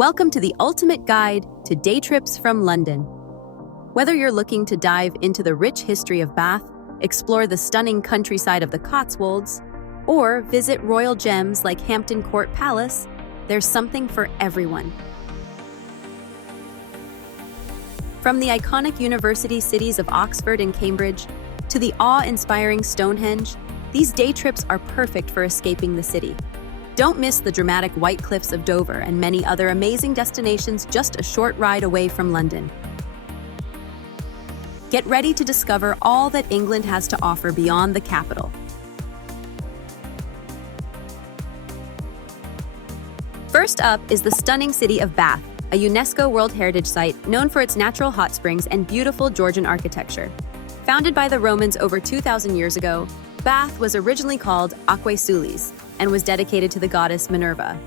Welcome to the ultimate guide to day trips from London. Whether you're looking to dive into the rich history of Bath, explore the stunning countryside of the Cotswolds, or visit royal gems like Hampton Court Palace, there's something for everyone. From the iconic university cities of Oxford and Cambridge to the awe-inspiring Stonehenge, these day trips are perfect for escaping the city. Don't miss the dramatic White Cliffs of Dover and many other amazing destinations just a short ride away from London. Get ready to discover all that England has to offer beyond the capital. First up is the stunning city of Bath, a UNESCO World Heritage Site known for its natural hot springs and beautiful Georgian architecture. Founded by the Romans over 2,000 years ago, Bath was originally called Aquae Sulis and was dedicated to the goddess Minerva.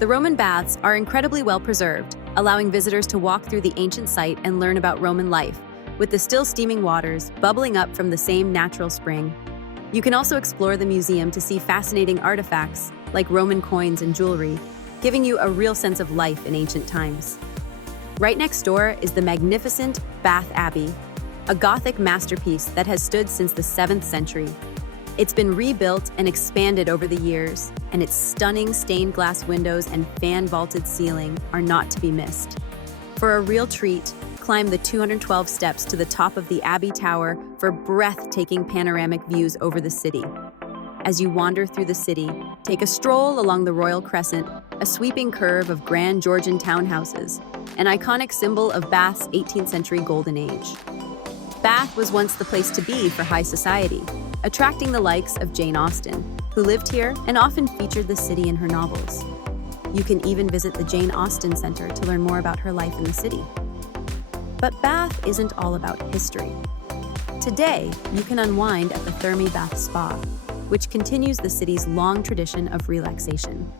The Roman baths are incredibly well preserved, allowing visitors to walk through the ancient site and learn about Roman life, with the still steaming waters bubbling up from the same natural spring. You can also explore the museum to see fascinating artifacts like Roman coins and jewelry, giving you a real sense of life in ancient times. Right next door is the magnificent Bath Abbey, a Gothic masterpiece that has stood since the 7th century. It's been rebuilt and expanded over the years, and its stunning stained glass windows and fan-vaulted ceiling are not to be missed. For a real treat, climb the 212 steps to the top of the Abbey Tower for breathtaking panoramic views over the city. As you wander through the city, take a stroll along the Royal Crescent, a sweeping curve of grand Georgian townhouses, an iconic symbol of Bath's 18th century golden age. Bath was once the place to be for high society, attracting the likes of Jane Austen, who lived here and often featured the city in her novels. You can even visit the Jane Austen Center to learn more about her life in the city. But Bath isn't all about history. Today, you can unwind at the Thermae Bath Spa, which continues the city's long tradition of relaxation.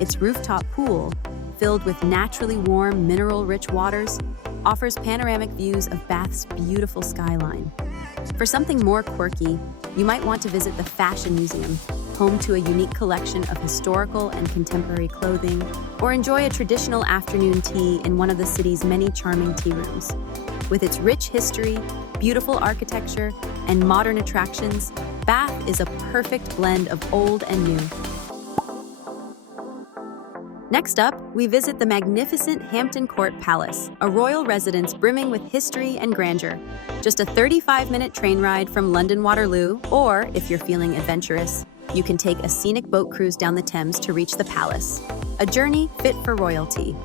Its rooftop pool, filled with naturally warm, mineral-rich waters, offers panoramic views of Bath's beautiful skyline. For something more quirky, you might want to visit the Fashion Museum, home to a unique collection of historical and contemporary clothing, or enjoy a traditional afternoon tea in one of the city's many charming tea rooms. With its rich history, beautiful architecture, and modern attractions, Bath is a perfect blend of old and new. Next up, we visit the magnificent Hampton Court Palace, a royal residence brimming with history and grandeur. Just a 35-minute train ride from London Waterloo, or, if you're feeling adventurous, you can take a scenic boat cruise down the Thames to reach the palace, a journey fit for royalty.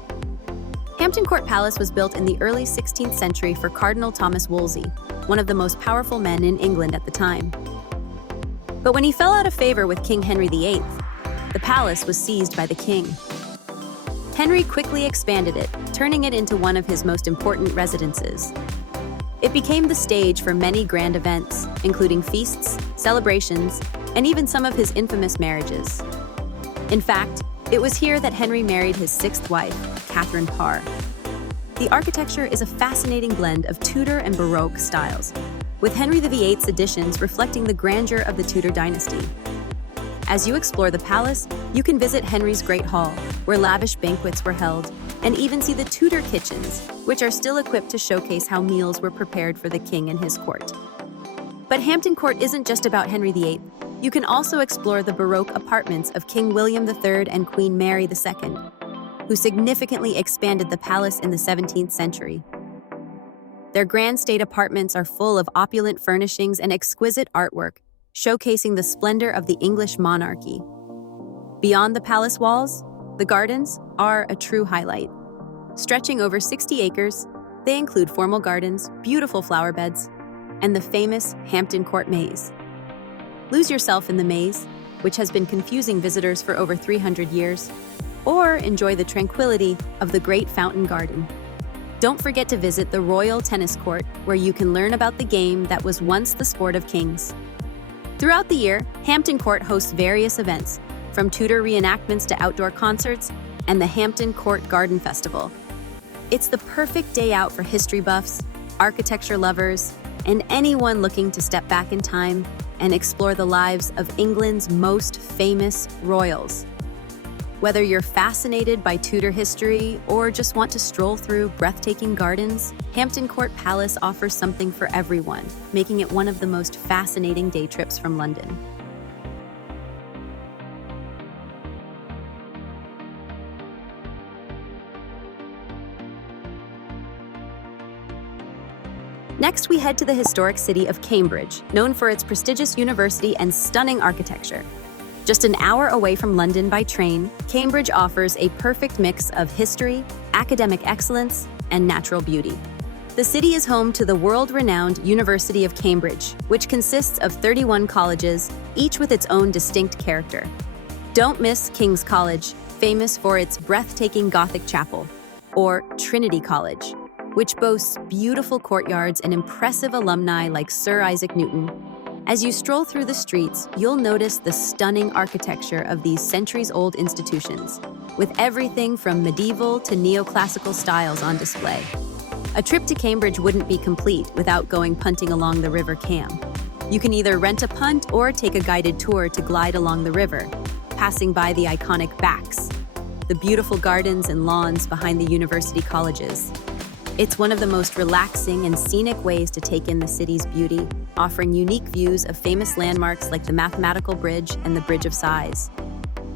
Hampton Court Palace was built in the early 16th century for Cardinal Thomas Wolsey, one of the most powerful men in England at the time. But when he fell out of favor with King Henry VIII, the palace was seized by the king. Henry quickly expanded it, turning it into one of his most important residences. It became the stage for many grand events, including feasts, celebrations, and even some of his infamous marriages. In fact, it was here that Henry married his sixth wife, Catherine Parr. The architecture is a fascinating blend of Tudor and Baroque styles, with Henry VIII's additions reflecting the grandeur of the Tudor dynasty. As you explore the palace, you can visit Henry's Great Hall, where lavish banquets were held, and even see the Tudor kitchens, which are still equipped to showcase how meals were prepared for the king and his court. But Hampton Court isn't just about Henry VIII. You can also explore the Baroque apartments of King William III and Queen Mary II, who significantly expanded the palace in the 17th century. Their grand state apartments are full of opulent furnishings and exquisite artwork, showcasing the splendor of the English monarchy. Beyond the palace walls, the gardens are a true highlight. Stretching over 60 acres, they include formal gardens, beautiful flower beds, and the famous Hampton Court Maze. Lose yourself in the maze, which has been confusing visitors for over 300 years, or enjoy the tranquility of the Great Fountain Garden. Don't forget to visit the Royal Tennis Court, where you can learn about the game that was once the sport of kings. Throughout the year, Hampton Court hosts various events, from Tudor reenactments to outdoor concerts, and the Hampton Court Garden Festival. It's the perfect day out for history buffs, architecture lovers, and anyone looking to step back in time and explore the lives of England's most famous royals. Whether you're fascinated by Tudor history or just want to stroll through breathtaking gardens, Hampton Court Palace offers something for everyone, making it one of the most fascinating day trips from London. Next, we head to the historic city of Cambridge, known for its prestigious university and stunning architecture. Just an hour away from London by train, Cambridge offers a perfect mix of history, academic excellence, and natural beauty. The city is home to the world-renowned University of Cambridge, which consists of 31 colleges, each with its own distinct character. Don't miss King's College, famous for its breathtaking Gothic chapel, or Trinity College, which boasts beautiful courtyards and impressive alumni like Sir Isaac Newton. As you stroll through the streets, you'll notice the stunning architecture of these centuries-old institutions, with everything from medieval to neoclassical styles on display. A trip to Cambridge wouldn't be complete without going punting along the River Cam. You can either rent a punt or take a guided tour to glide along the river, passing by the iconic backs, the beautiful gardens and lawns behind the university colleges. It's one of the most relaxing and scenic ways to take in the city's beauty, offering unique views of famous landmarks like the Mathematical Bridge and the Bridge of Sighs.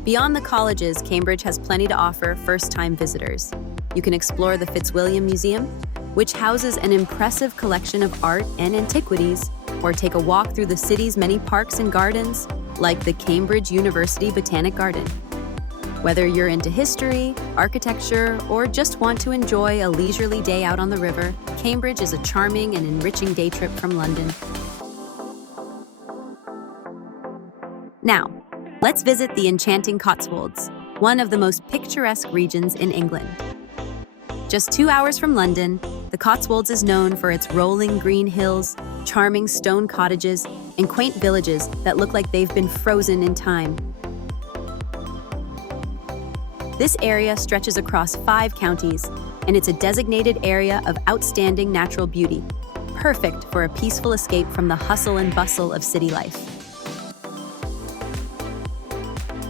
Beyond the colleges, Cambridge has plenty to offer first-time visitors. You can explore the Fitzwilliam Museum, which houses an impressive collection of art and antiquities, or take a walk through the city's many parks and gardens, like the Cambridge University Botanic Garden. Whether you're into history, architecture, or just want to enjoy a leisurely day out on the river, Cambridge is a charming and enriching day trip from London. Now, let's visit the enchanting Cotswolds, one of the most picturesque regions in England. Just 2 hours from London, the Cotswolds is known for its rolling green hills, charming stone cottages, and quaint villages that look like they've been frozen in time. This area stretches across 5 counties, and it's a designated area of outstanding natural beauty, perfect for a peaceful escape from the hustle and bustle of city life.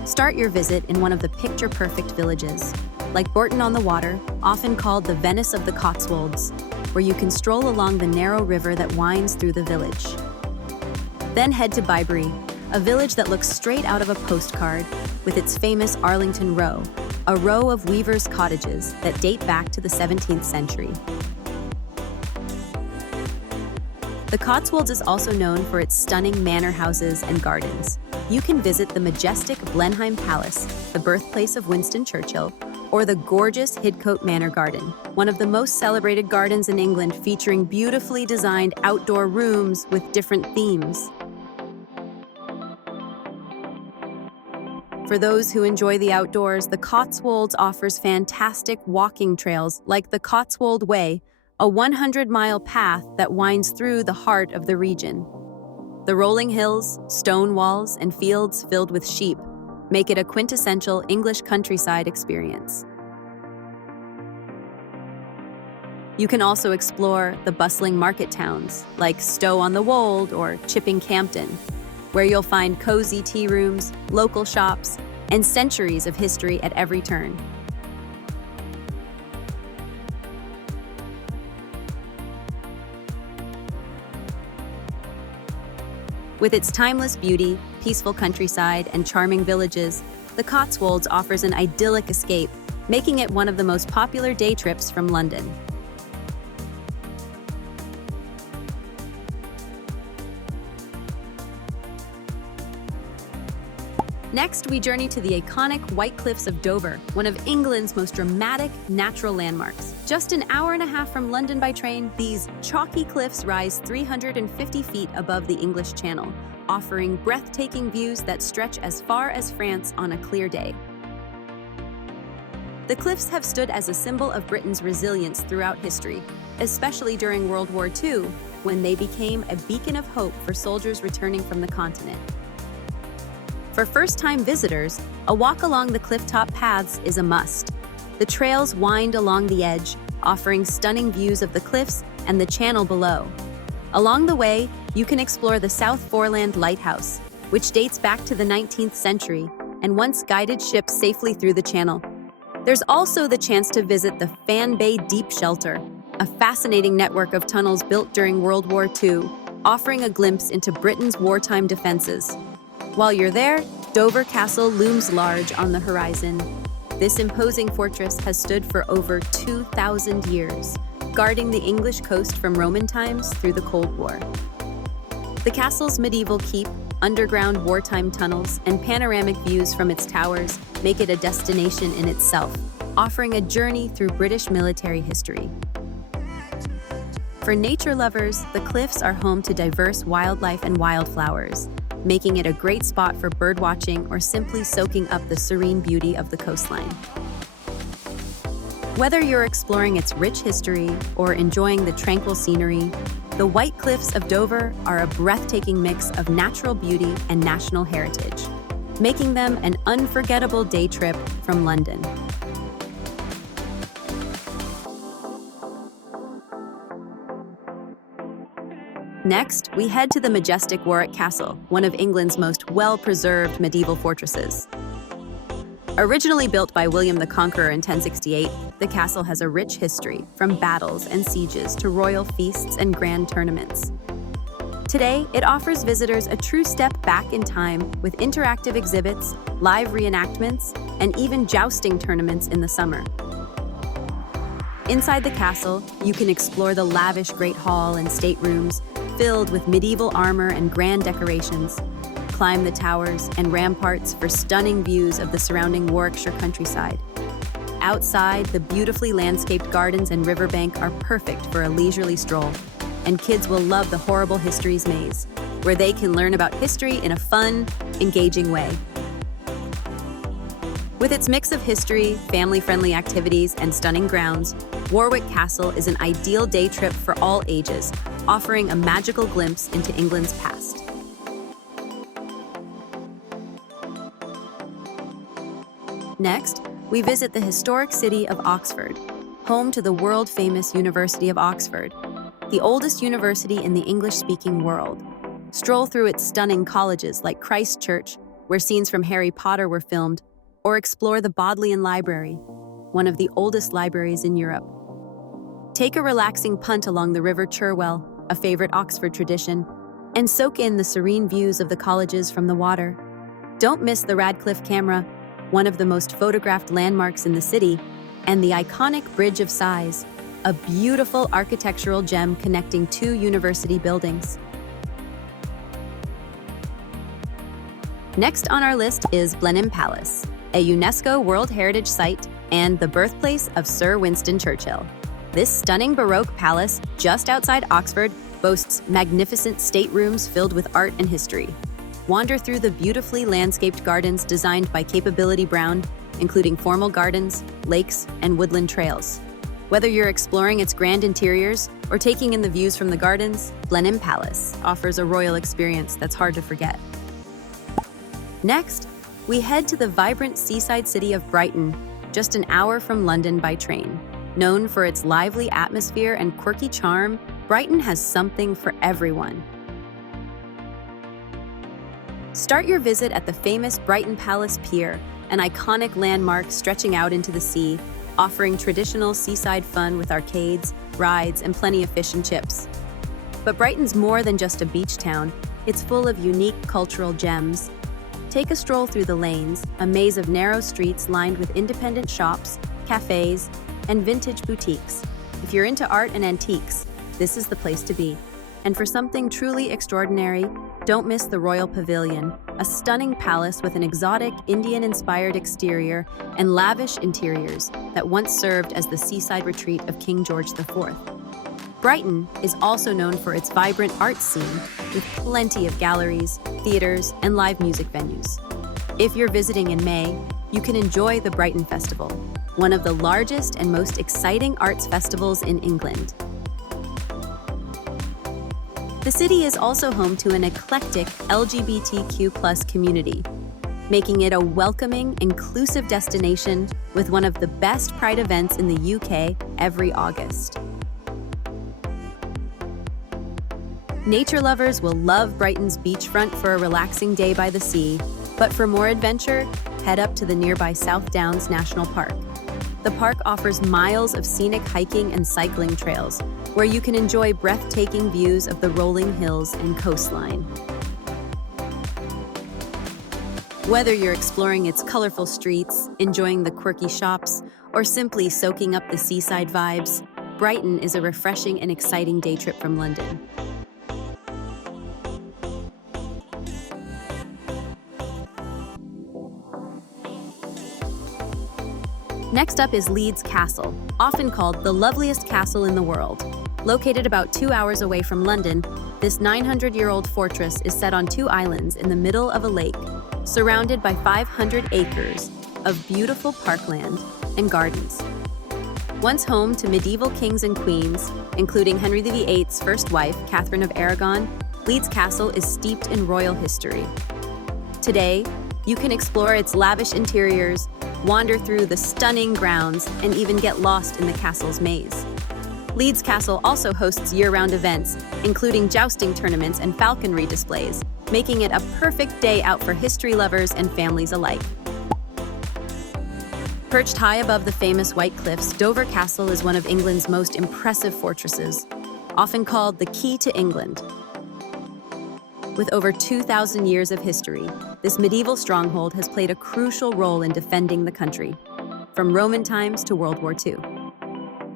Start your visit in one of the picture-perfect villages, like Bourton-on-the-Water, often called the Venice of the Cotswolds, where you can stroll along the narrow river that winds through the village. Then head to Bybury, a village that looks straight out of a postcard, with its famous Arlington Row, a row of weavers' cottages that date back to the 17th century. The Cotswolds is also known for its stunning manor houses and gardens. You can visit the majestic Blenheim Palace, the birthplace of Winston Churchill, or the gorgeous Hidcote Manor Garden, one of the most celebrated gardens in England, featuring beautifully designed outdoor rooms with different themes. For those who enjoy the outdoors, the Cotswolds offers fantastic walking trails like the Cotswold Way, a 100-mile path that winds through the heart of the region. The rolling hills, stone walls, and fields filled with sheep make it a quintessential English countryside experience. You can also explore the bustling market towns like Stow-on-the-Wold or Chipping Campden, where you'll find cozy tea rooms, local shops, and centuries of history at every turn. With its timeless beauty, peaceful countryside, and charming villages, the Cotswolds offers an idyllic escape, making it one of the most popular day trips from London. Next, we journey to the iconic White Cliffs of Dover, one of England's most dramatic natural landmarks. Just an hour and a half from London by train, these chalky cliffs rise 350 feet above the English Channel, offering breathtaking views that stretch as far as France on a clear day. The cliffs have stood as a symbol of Britain's resilience throughout history, especially during World War II, when they became a beacon of hope for soldiers returning from the continent. For first-time visitors, a walk along the clifftop paths is a must. The trails wind along the edge, offering stunning views of the cliffs and the channel below. Along the way, you can explore the South Foreland Lighthouse, which dates back to the 19th century and once guided ships safely through the channel. There's also the chance to visit the Fan Bay Deep Shelter, a fascinating network of tunnels built during World War II, offering a glimpse into Britain's wartime defenses. While you're there, Dover Castle looms large on the horizon. This imposing fortress has stood for over 2,000 years, guarding the English coast from Roman times through the Cold War. The castle's medieval keep, underground wartime tunnels, and panoramic views from its towers make it a destination in itself, offering a journey through British military history. For nature lovers, the cliffs are home to diverse wildlife and wildflowers, making it a great spot for birdwatching or simply soaking up the serene beauty of the coastline. Whether you're exploring its rich history or enjoying the tranquil scenery, the White Cliffs of Dover are a breathtaking mix of natural beauty and national heritage, making them an unforgettable day trip from London. Next, we head to the majestic Warwick Castle, one of England's most well-preserved medieval fortresses. Originally built by William the Conqueror in 1068, the castle has a rich history, from battles and sieges to royal feasts and grand tournaments. Today, it offers visitors a true step back in time with interactive exhibits, live reenactments, and even jousting tournaments in the summer. Inside the castle, you can explore the lavish Great Hall and staterooms, filled with medieval armor and grand decorations, climb the towers and ramparts for stunning views of the surrounding Warwickshire countryside. Outside, the beautifully landscaped gardens and riverbank are perfect for a leisurely stroll, and kids will love the Horrible Histories Maze, where they can learn about history in a fun, engaging way. With its mix of history, family-friendly activities, and stunning grounds, Warwick Castle is an ideal day trip for all ages, offering a magical glimpse into England's past. Next, we visit the historic city of Oxford, home to the world-famous University of Oxford, the oldest university in the English-speaking world. Stroll through its stunning colleges like Christ Church, where scenes from Harry Potter were filmed, or explore the Bodleian Library, one of the oldest libraries in Europe. Take a relaxing punt along the River Cherwell, a favorite Oxford tradition, and soak in the serene views of the colleges from the water. Don't miss the Radcliffe Camera, one of the most photographed landmarks in the city, and the iconic Bridge of Sighs, a beautiful architectural gem connecting two university buildings. Next on our list is Blenheim Palace, a UNESCO World Heritage Site and the birthplace of Sir Winston Churchill. This stunning Baroque palace, just outside Oxford, boasts magnificent staterooms filled with art and history. Wander through the beautifully landscaped gardens designed by Capability Brown, including formal gardens, lakes, and woodland trails. Whether you're exploring its grand interiors or taking in the views from the gardens, Blenheim Palace offers a royal experience that's hard to forget. Next, we head to the vibrant seaside city of Brighton, just an hour from London by train. Known for its lively atmosphere and quirky charm, Brighton has something for everyone. Start your visit at the famous Brighton Palace Pier, an iconic landmark stretching out into the sea, offering traditional seaside fun with arcades, rides, and plenty of fish and chips. But Brighton's more than just a beach town. It's full of unique cultural gems. Take a stroll through the lanes, a maze of narrow streets lined with independent shops, cafes, and vintage boutiques. If you're into art and antiques, this is the place to be. And for something truly extraordinary, don't miss the Royal Pavilion, a stunning palace with an exotic Indian-inspired exterior and lavish interiors that once served as the seaside retreat of King George IV. Brighton is also known for its vibrant art scene, with plenty of galleries, theaters, and live music venues. If you're visiting in May, you can enjoy the Brighton Festival, one of the largest and most exciting arts festivals in England. The city is also home to an eclectic LGBTQ+ community, making it a welcoming, inclusive destination with one of the best Pride events in the UK every August. Nature lovers will love Brighton's beachfront for a relaxing day by the sea, but for more adventure, head up to the nearby South Downs National Park. The park offers miles of scenic hiking and cycling trails, where you can enjoy breathtaking views of the rolling hills and coastline. Whether you're exploring its colorful streets, enjoying the quirky shops, or simply soaking up the seaside vibes, Brighton is a refreshing and exciting day trip from London. Next up is Leeds Castle, often called the loveliest castle in the world. Located about 2 hours away from London, this 900-year-old fortress is set on 2 islands in the middle of a lake, surrounded by 500 acres of beautiful parkland and gardens. Once home to medieval kings and queens, including Henry VIII's first wife, Catherine of Aragon, Leeds Castle is steeped in royal history. Today, you can explore its lavish interiors, wander through the stunning grounds, and even get lost in the castle's maze. Leeds Castle also hosts year-round events, including jousting tournaments and falconry displays, making it a perfect day out for history lovers and families alike. Perched high above the famous White Cliffs, Dover Castle is one of England's most impressive fortresses, often called the Key to England. With over 2,000 years of history, this medieval stronghold has played a crucial role in defending the country, from Roman times to World War II.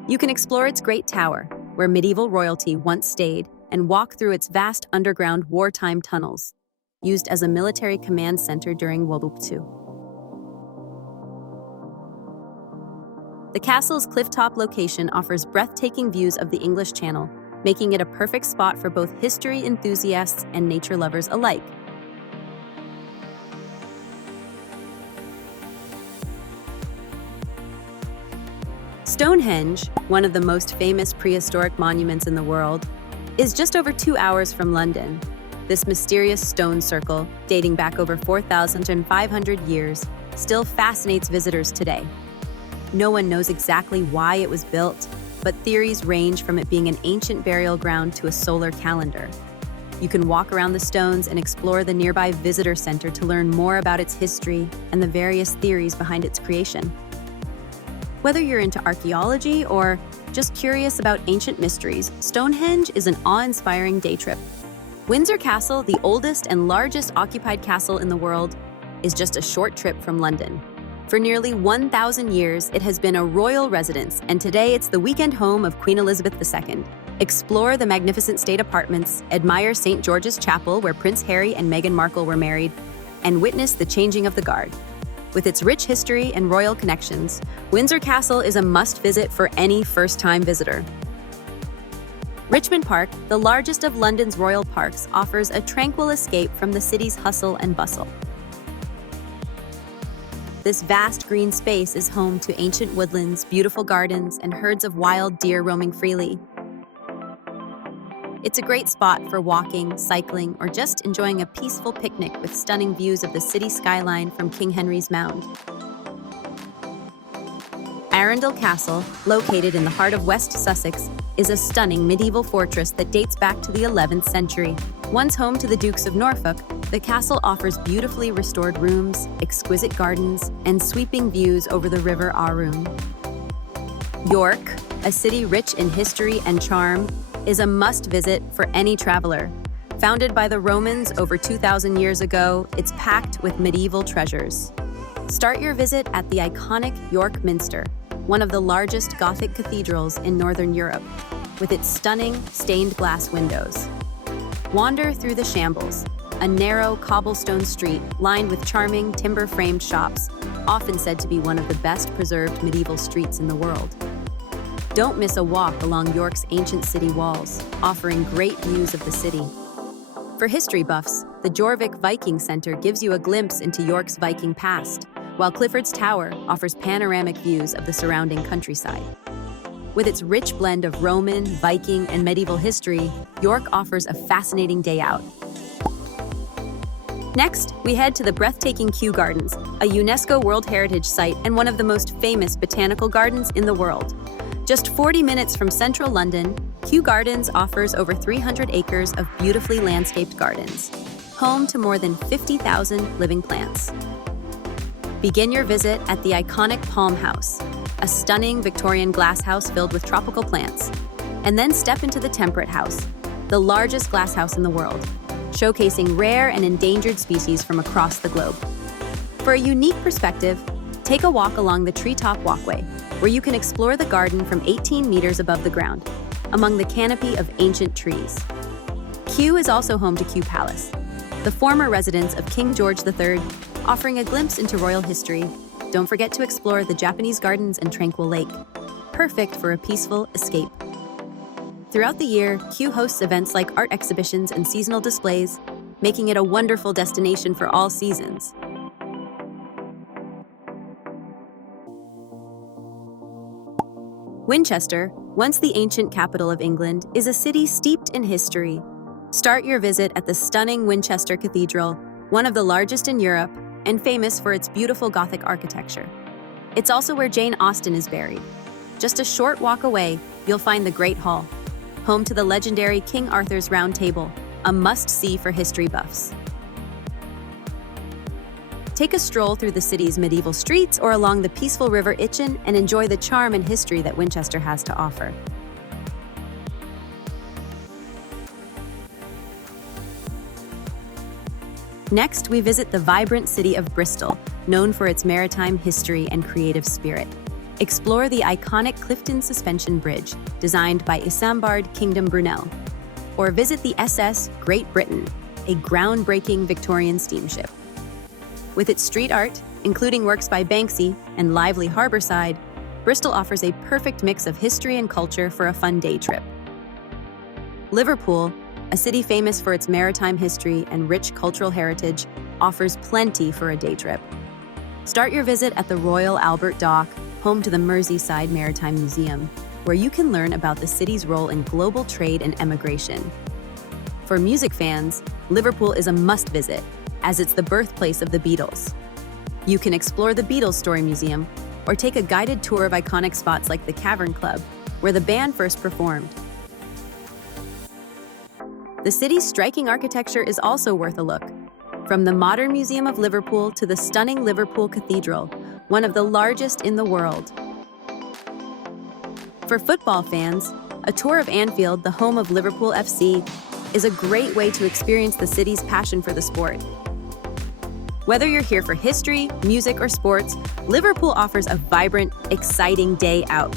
You can explore its Great Tower, where medieval royalty once stayed, and walk through its vast underground wartime tunnels, used as a military command center during World War II. The castle's clifftop location offers breathtaking views of the English Channel, making it a perfect spot for both history enthusiasts and nature lovers alike. Stonehenge, one of the most famous prehistoric monuments in the world, is just over 2 hours from London. This mysterious stone circle, dating back over 4,500 years, still fascinates visitors today. No one knows exactly why it was built, but theories range from it being an ancient burial ground to a solar calendar. You can walk around the stones and explore the nearby visitor center to learn more about its history and the various theories behind its creation. Whether you're into archaeology or just curious about ancient mysteries, Stonehenge is an awe-inspiring day trip. Windsor Castle, the oldest and largest occupied castle in the world, is just a short trip from London. For nearly 1,000 years, it has been a royal residence, and today it's the weekend home of Queen Elizabeth II. Explore the magnificent state apartments, admire St. George's Chapel, where Prince Harry and Meghan Markle were married, and witness the changing of the guard. With its rich history and royal connections, Windsor Castle is a must-visit for any first-time visitor. Richmond Park, the largest of London's royal parks, offers a tranquil escape from the city's hustle and bustle. This vast green space is home to ancient woodlands, beautiful gardens, and herds of wild deer roaming freely. It's a great spot for walking, cycling, or just enjoying a peaceful picnic with stunning views of the city skyline from King Henry's Mound. Arundel Castle, located in the heart of West Sussex, is a stunning medieval fortress that dates back to the 11th century. Once home to the Dukes of Norfolk, the castle offers beautifully restored rooms, exquisite gardens, and sweeping views over the River Arun. York, a city rich in history and charm, is a must-visit for any traveler. Founded by the Romans over 2,000 years ago, it's packed with medieval treasures. Start your visit at the iconic York Minster, one of the largest Gothic cathedrals in Northern Europe, with its stunning stained glass windows. Wander through the Shambles, a narrow cobblestone street lined with charming timber-framed shops, often said to be one of the best preserved medieval streets in the world. Don't miss a walk along York's ancient city walls, offering great views of the city. For history buffs, the Jorvik Viking Center gives you a glimpse into York's Viking past, while Clifford's Tower offers panoramic views of the surrounding countryside. With its rich blend of Roman, Viking, and medieval history, York offers a fascinating day out. Next, we head to the breathtaking Kew Gardens, a UNESCO World Heritage Site and one of the most famous botanical gardens in the world. Just 40 minutes from central London, Kew Gardens offers over 300 acres of beautifully landscaped gardens, home to more than 50,000 living plants. Begin your visit at the iconic Palm House, a stunning Victorian glass house filled with tropical plants. And then step into the Temperate House, the largest glass house in the world, showcasing rare and endangered species from across the globe. For a unique perspective, take a walk along the treetop walkway, where you can explore the garden from 18 meters above the ground, among the canopy of ancient trees. Kew is also home to Kew Palace, the former residence of King George III, offering a glimpse into royal history. Don't forget to explore the Japanese gardens and tranquil lake, perfect for a peaceful escape. Throughout the year, Kew hosts events like art exhibitions and seasonal displays, making it a wonderful destination for all seasons. Winchester, once the ancient capital of England, is a city steeped in history. Start your visit at the stunning Winchester Cathedral, one of the largest in Europe and famous for its beautiful Gothic architecture. It's also where Jane Austen is buried. Just a short walk away, you'll find the Great Hall, home to the legendary King Arthur's Round Table, a must-see for history buffs. Take a stroll through the city's medieval streets or along the peaceful River Itchen and enjoy the charm and history that Winchester has to offer. Next, we visit the vibrant city of Bristol, known for its maritime history and creative spirit. Explore the iconic Clifton Suspension Bridge, designed by Isambard Kingdom Brunel, or visit the SS Great Britain, a groundbreaking Victorian steamship. With its street art, including works by Banksy and lively harborside, Bristol offers a perfect mix of history and culture for a fun day trip. Liverpool, a city famous for its maritime history and rich cultural heritage, offers plenty for a day trip. Start your visit at the Royal Albert Dock, home to the Merseyside Maritime Museum, where you can learn about the city's role in global trade and emigration. For music fans, Liverpool is a must-visit, as it's the birthplace of the Beatles. You can explore the Beatles Story Museum or take a guided tour of iconic spots like the Cavern Club, where the band first performed. The city's striking architecture is also worth a look. From the Modern Museum of Liverpool to the stunning Liverpool Cathedral, one of the largest in the world. For football fans, a tour of Anfield, the home of Liverpool FC, is a great way to experience the city's passion for the sport. Whether you're here for history, music, or sports, Liverpool offers a vibrant, exciting day out.